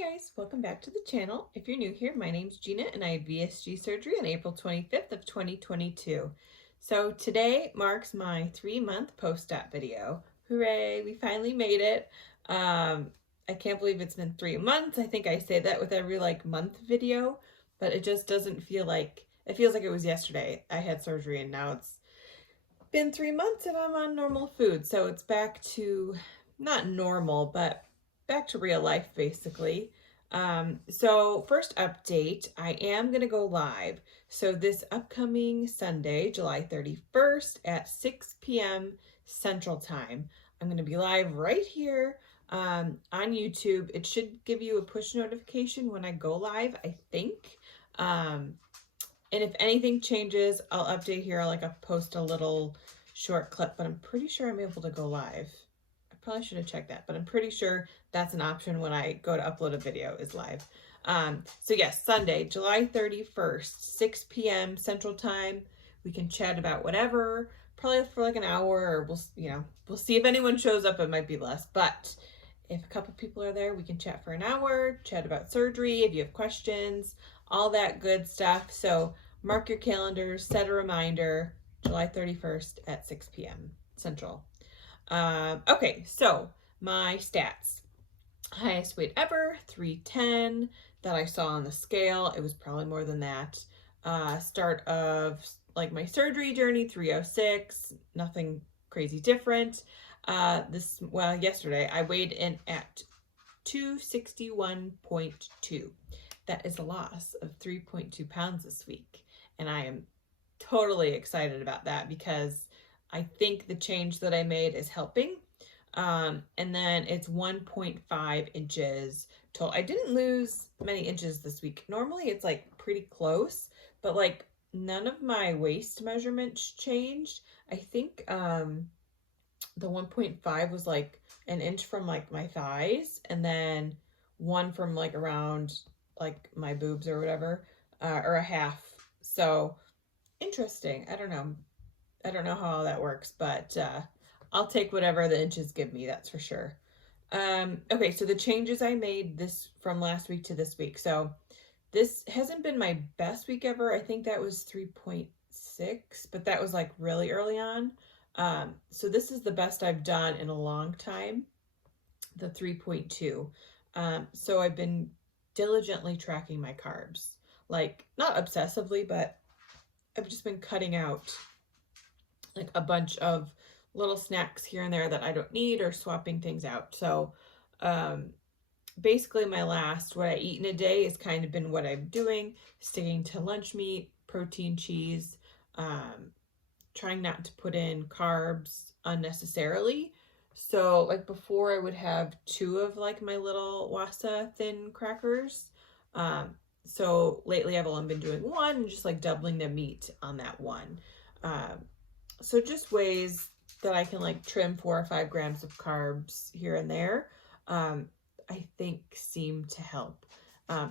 guys, welcome back to the channel. If you're new here, my name's Gina and I had VSG surgery on April 25th of 2022. So today marks my 3-month post-op video. Hooray, we finally made it. I can't believe it's been 3 months. I think I say that with every month video, but it just doesn't feel like, it feels like it was yesterday I had surgery and now it's been 3 months and I'm on normal food. So it's back to, not normal, but back to real life basically. So first update, I am going to go live. So this upcoming Sunday, July 31st at 6 p.m. Central Time, I'm going to be live right here on YouTube. It should give you a push notification when I go live, I think. And if anything changes, I'll update here. I'll post a little short clip, but I'm pretty sure I'm able to go live. I probably should have checked that, but I'm pretty sure that's an option when I go to upload a video is live. So yes, Sunday, July 31st, 6 p.m. Central Time. We can chat about whatever, probably for an hour, or we'll see if anyone shows up. It might be less, but if a couple people are there, we can chat for an hour, chat about surgery, if you have questions, all that good stuff. So mark your calendars, set a reminder, July 31st at 6 p.m. Central. Okay, so my stats. Highest weight ever, 310, that I saw on the scale. It was probably more than that. Start of my surgery journey, 306, nothing crazy different. Yesterday I weighed in at 261.2. That is a loss of 3.2 pounds this week. And I am totally excited about that because I think the change that I made is helping. And then it's 1.5 inches total. I didn't lose many inches this week. Normally it's pretty close, but none of my waist measurements changed. I think the 1.5 was an inch from my thighs, and then one from around my boobs or whatever, or a half. So interesting. I don't know how that works, but I'll take whatever the inches give me, that's for sure. Okay, so the changes I made from last week to this week. So this hasn't been my best week ever. I think that was 3.6, but that was really early on. So this is the best I've done in a long time, the 3.2. So I've been diligently tracking my carbs, not obsessively, but I've just been cutting out a bunch of little snacks here and there that I don't need, or swapping things out. So basically what I eat in a day has kind of been what I'm doing, sticking to lunch meat, protein, cheese, trying not to put in carbs unnecessarily. So before I would have 2 of my little Wasa thin crackers. So lately I've only been doing 1 and just doubling the meat on that 1. So just ways that I can trim 4 or 5 grams of carbs here and there, I think seem to help.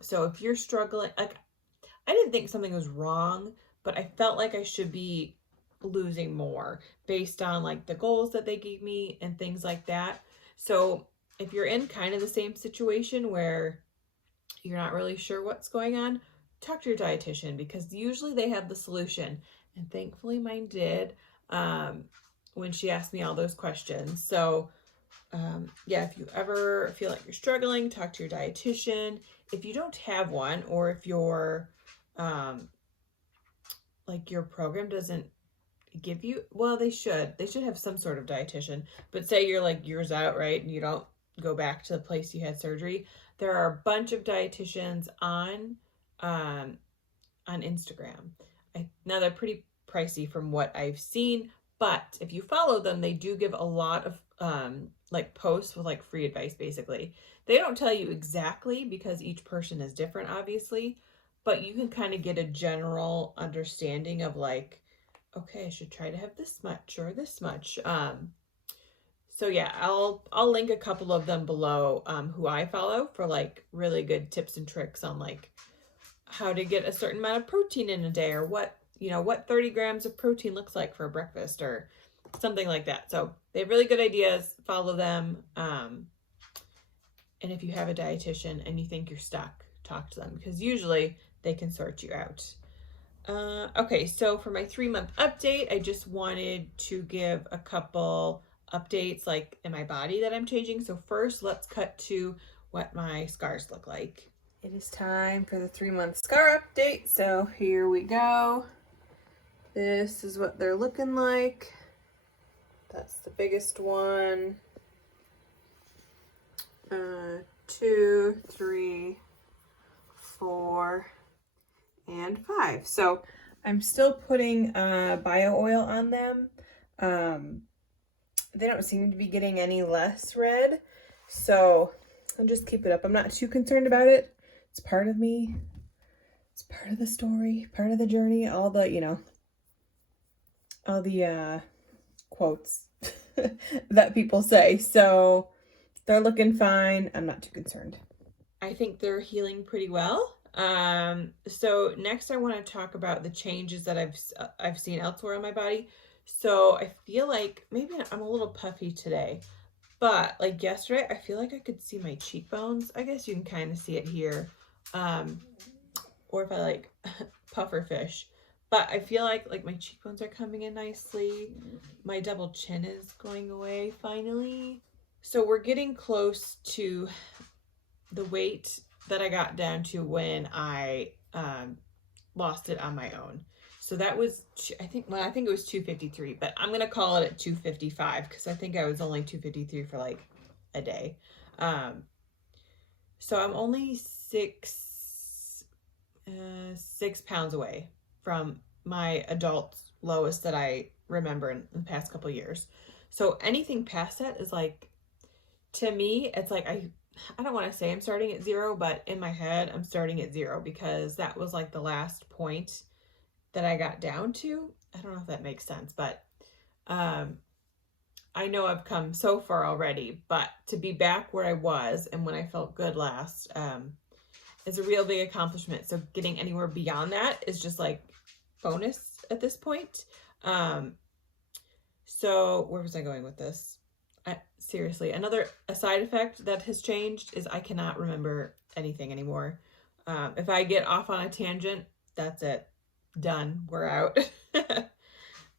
So if you're struggling, I didn't think something was wrong, but I felt like I should be losing more based on the goals that they gave me and things like that. So if you're in kind of the same situation where you're not really sure what's going on, talk to your dietitian, because usually they have the solution. And thankfully mine did, when she asked me all those questions. So yeah, if you ever feel like you're struggling, talk to your dietitian. If you don't have one, or if your your program doesn't give you, well, they should have some sort of dietitian, but say you're years out, right, and you don't go back to the place you had surgery, there are a bunch of dietitians on Instagram. Now they're pretty pricey from what I've seen, but if you follow them, they do give a lot of posts with okay, advice. Basically, they don't tell you exactly because each person is different, obviously, but you can kind of get a general understanding of okay, I should try to have this much or this much. So yeah, I'll link a couple of them below, who I follow, for really good tips and tricks on how to get a certain amount of protein in a day, or what 30 grams of protein looks like for a breakfast, or something like that. So they have really good ideas. Follow them. And if you have a dietitian and you think you're stuck, talk to them, because usually they can sort you out. Okay, so for my 3-month update, I just wanted to give a couple updates like in my body that I'm changing. So first, let's cut to what my scars look like. It is time for the 3-month scar update. So here we go. This is what they're looking like. That's the biggest one. 2, 3, 4, and 5. So I'm still putting bio oil on them. They don't seem to be getting any less red, so I'll just keep it up. I'm not too concerned about it. It's part of me. It's part of the story, part of the journey, all the, all the quotes that people say. So they're looking fine. I'm not too concerned. I think they're healing pretty well. So next I want to talk about the changes that I've seen elsewhere on my body. So I feel like maybe I'm a little puffy today, but like yesterday, I feel like I could see my cheekbones. I guess you can kind of see it here. Or if I like puffer fish, but I feel like my cheekbones are coming in nicely. My double chin is going away finally. So we're getting close to the weight that I got down to when I lost it on my own. So that was, I think it was 253, but I'm going to call it at 255 because I think I was only 253 for like a day. So I'm only 6 pounds away from my adult lowest that I remember in the past couple of years. So anything past that is like, to me, it's like I don't want to say I'm starting at 0, but in my head, I'm starting at 0 because that was like the last point that I got down to. I don't know if that makes sense, but I know I've come so far already, but to be back where I was and when I felt good last is a real big accomplishment. So getting anywhere beyond that is just like bonus at this point. So where was I going with this? Seriously, a side effect that has changed is I cannot remember anything anymore. If I get off on a tangent, that's it. Done. We're out.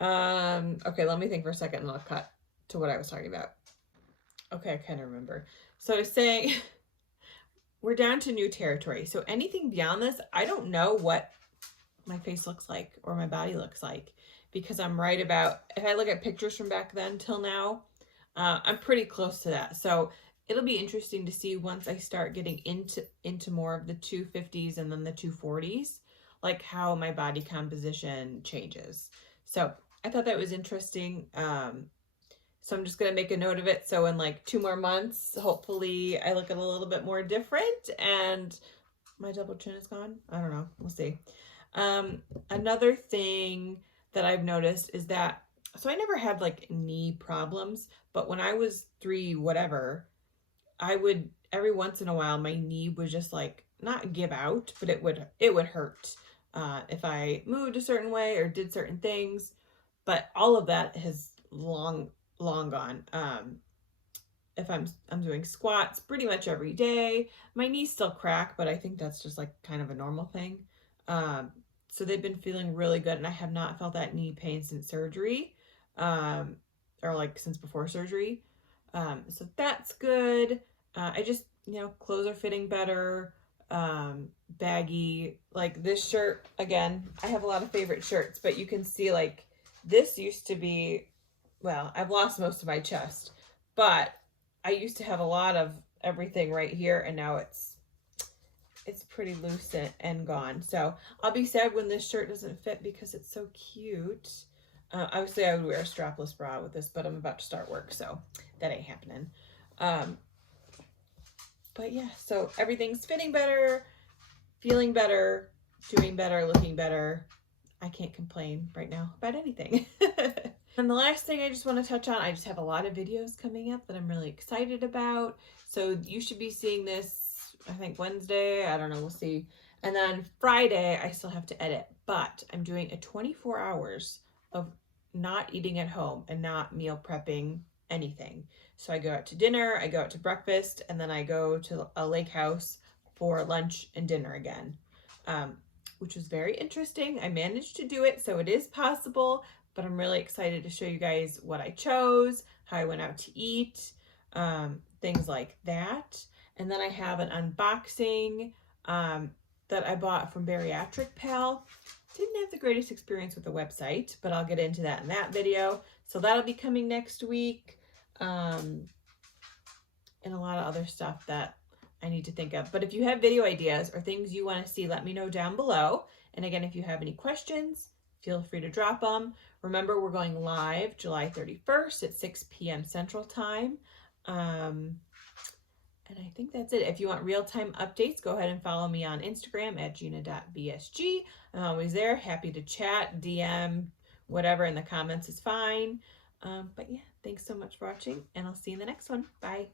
Okay, let me think for a second and I'll cut to what I was talking about. Okay, I kind of remember. So I was saying we're down to new territory. So anything beyond this, I don't know what my face looks like or my body looks like because I'm right about, if I look at pictures from back then till now, I'm pretty close to that. So it'll be interesting to see once I start getting into more of the 250s and then the 240s, like how my body composition changes. So I thought that was interesting. So I'm just going to make a note of it. So in like 2 more months, hopefully I look a little bit more different and my double chin is gone. I don't know. We'll see. Another thing that I've noticed is that, so I never had like knee problems, but when I was 3, whatever, I would, every once in a while, my knee would just like not give out, but it would hurt if I moved a certain way or did certain things. But all of that has long gone. If I'm doing squats pretty much every day, my knees still crack, but I think that's just like kind of a normal thing. So they've been feeling really good, and I have not felt that knee pain since surgery, or like since before surgery. So that's good. I just, clothes are fitting better, baggy. Like this shirt, again, I have a lot of favorite shirts, but you can see like this used to be, well, I've lost most of my chest, but I used to have a lot of everything right here, and now it's pretty loose and gone. So I'll be sad when this shirt doesn't fit because it's so cute. Obviously I would wear a strapless bra with this, but I'm about to start work, so that ain't happening. But yeah, so everything's fitting better, feeling better, doing better, looking better. I can't complain right now about anything. And the last thing I just want to touch on, I just have a lot of videos coming up that I'm really excited about. So you should be seeing this, I think Wednesday, I don't know, we'll see. And then Friday, I still have to edit, but I'm doing a 24 hours of not eating at home and not meal prepping anything. So I go out to dinner, I go out to breakfast, and then I go to a lake house for lunch and dinner again, which was very interesting. I managed to do it, so it is possible, but I'm really excited to show you guys what I chose, how I went out to eat, things like that. And then I have an unboxing that I bought from Bariatric Pal. Didn't have the greatest experience with the website, but I'll get into that in that video. So that'll be coming next week. And a lot of other stuff that I need to think of. But if you have video ideas or things you want to see, let me know down below. And again, if you have any questions, feel free to drop them. Remember, we're going live July 31st at 6 p.m. Central Time. And I think that's it. If you want real-time updates, go ahead and follow me on Instagram at gina.bsg. I'm always there, happy to chat, DM, whatever in the comments is fine. But yeah, thanks so much for watching, and I'll see you in the next one. Bye.